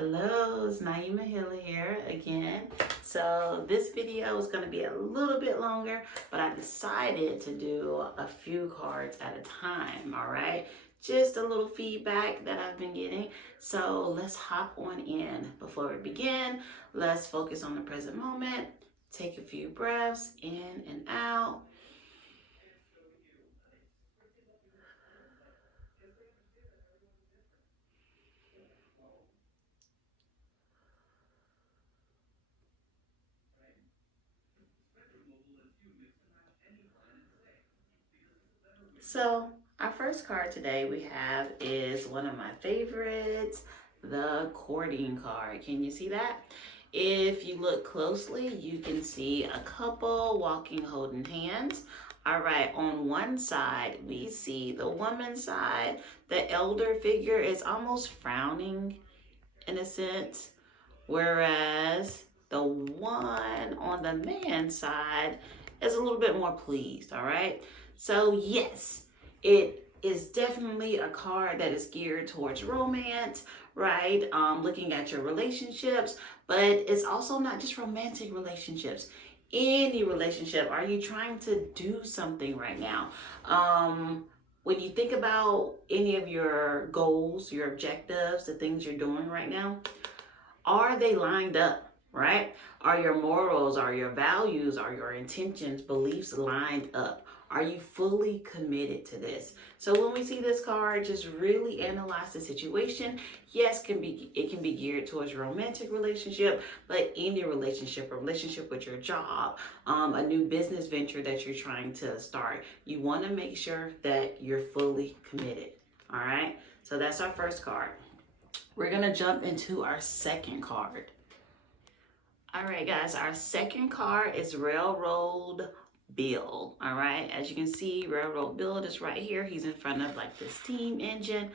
Hello, it's Naima Hilla here again. So this video is going to be a little bit longer, but I decided to do a few cards at a time, all right? Just a little feedback that I've been getting. So let's hop on in. Before we begin, let's focus on the present moment. Take a few breaths in and out. So our first card today we have is one of my favorites, the courting card. Can you see that? If you look closely, you can see a couple walking holding hands. All right, on one side, we see the woman's side. The elder figure is almost frowning in a sense, whereas the one on the man's side is a little bit more pleased, all right? So yes, it is definitely a card that is geared towards romance, right? Looking at your relationships, but it's also not just romantic relationships. Any relationship, are you trying to do something right now? When you think about any of your goals, your objectives, the things you're doing right now, are they lined up? Right? Are your morals, are your values, are your intentions, beliefs lined up? Are you fully committed to this? So when we see this card, just really analyze the situation. Yes, it can be geared towards a romantic relationship, but any relationship, a relationship with your job, a new business venture that you're trying to start, you want to make sure that you're fully committed. All right. So that's our first card. We're gonna jump into our second card. All right, guys, our second card is Railroad Bill. All right, as you can see, Railroad Bill is right here. He's in front of like the steam engine.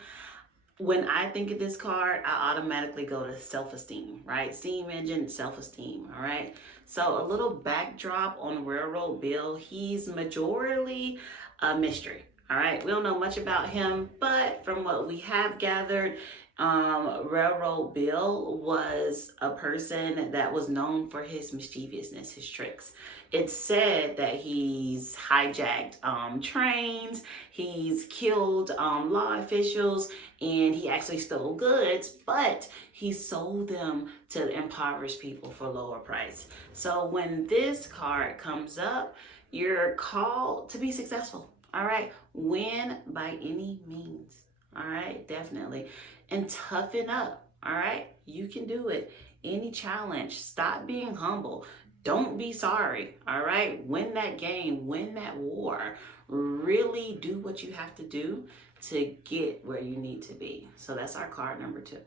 When I think of this card, I automatically go to self-esteem, right? Steam engine, self-esteem, all right? So a little backdrop on Railroad Bill. He's majorly a mystery, all right? We don't know much about him, but from what we have gathered, Railroad Bill was a person that was known for his mischievousness, his tricks. It's said that he's hijacked trains, he's killed law officials, and he actually stole goods, but he sold them to impoverished people for lower price. So when this card comes up, you're called to be successful. All right, win by any means. All right, definitely. And toughen up. All right, you can do it. Any challenge, stop being humble. Don't be sorry. All right, win that game, win that war. Really do what you have to do to get where you need to be. So that's our card number 2.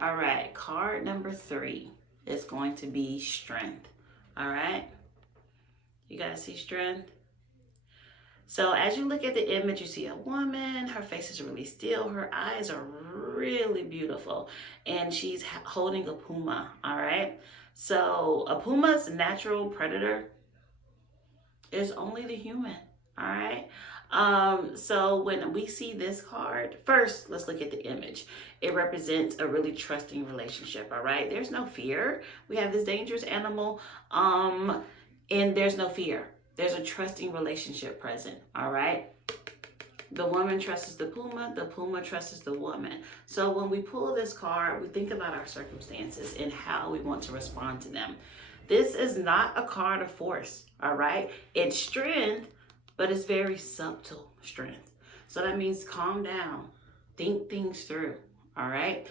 All right, card number 3 is going to be strength. All right, you guys see strength? So as you look at the image, you see a woman, her face is really still, her eyes are really beautiful, and she's holding a puma, all right? So a puma's natural predator is only the human, all right? So when we see this card, first, let's look at the image. It represents a really trusting relationship, all right? There's no fear. We have this dangerous animal, and there's no fear. There's a trusting relationship present, all right? The woman trusts the puma trusts the woman. So when we pull this card, we think about our circumstances and how we want to respond to them. This is not a card of force, all right? It's strength, but it's very subtle strength. So that means calm down, think things through, all right?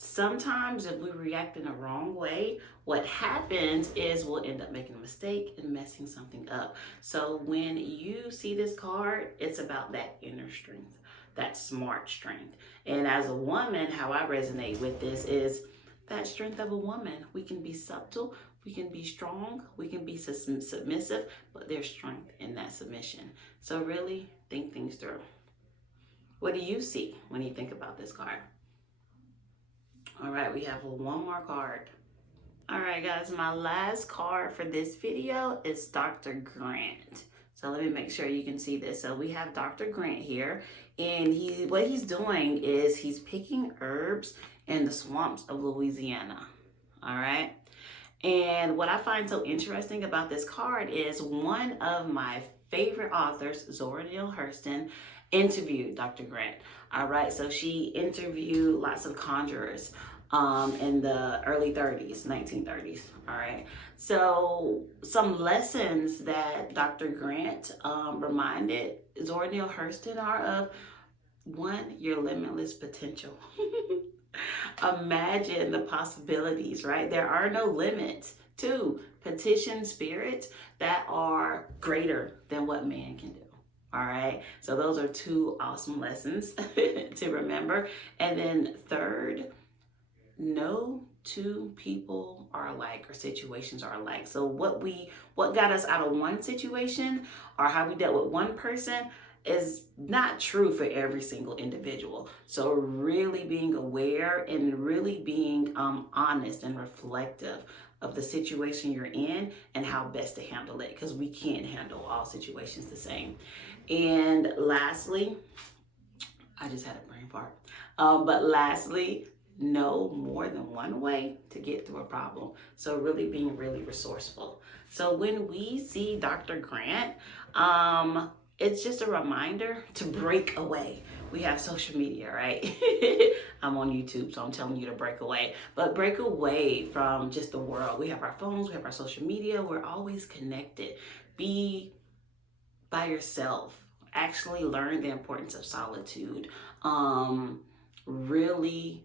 Sometimes if we react in the wrong way, what happens is we'll end up making a mistake and messing something up. So when you see this card, it's about that inner strength, that smart strength. And as a woman, how I resonate with this is that strength of a woman. We can be subtle, we can be strong, we can be submissive, but there's strength in that submission. So really think things through. What do you see when you think about this card? All right, we have one more card. All right, guys, my last card for this video is Dr. Grant. So let me make sure you can see this. So we have Dr. Grant here, and what he's doing is he's picking herbs in the swamps of Louisiana. All right. And what I find so interesting about this card is one of my favorite authors, Zora Neale Hurston, interviewed Dr. Grant. All right, so she interviewed lots of conjurers in the early 30s, 1930s. All right, so some lessons that Dr. Grant reminded Zora Neale Hurston are of: one, your limitless potential. Imagine the possibilities, right? There are no limits. Two, petition spirits that are greater than what man can do. All right. So those are two awesome lessons to remember. And then third, no two people are alike or situations are alike. So what got us out of one situation or how we dealt with one person is not true for every single individual. So really being aware and really being honest and reflective of the situation you're in and how best to handle it, because we can't handle all situations the same. And lastly, I just had a brain fart. But lastly, know more than one way to get through a problem. So really being really resourceful. So when we see Dr. Grant, it's just a reminder to break away. We have social media, right? I'm on YouTube, so I'm telling you to break away. But break away from just the world. We have our phones, we have our social media. We're always connected. Be by yourself. Actually learn the importance of solitude. Really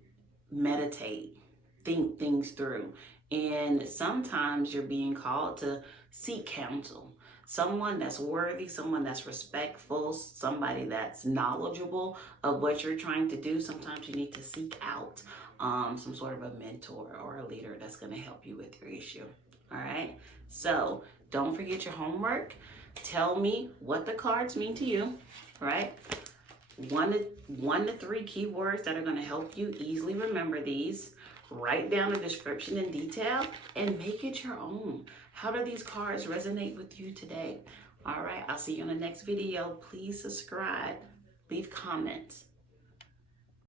meditate. Think things through. And sometimes you're being called to seek counsel. Someone that's worthy, someone that's respectful, somebody that's knowledgeable of what you're trying to do. Sometimes you need to seek out some sort of a mentor or a leader that's going to help you with your issue. All right. So don't forget your homework. Tell me what the cards mean to you. Right. One to three keywords that are going to help you easily remember these. Write down the description in detail and make it your own. How do these cards resonate with you today? All right, I'll see you in the next video. Please subscribe, leave comments.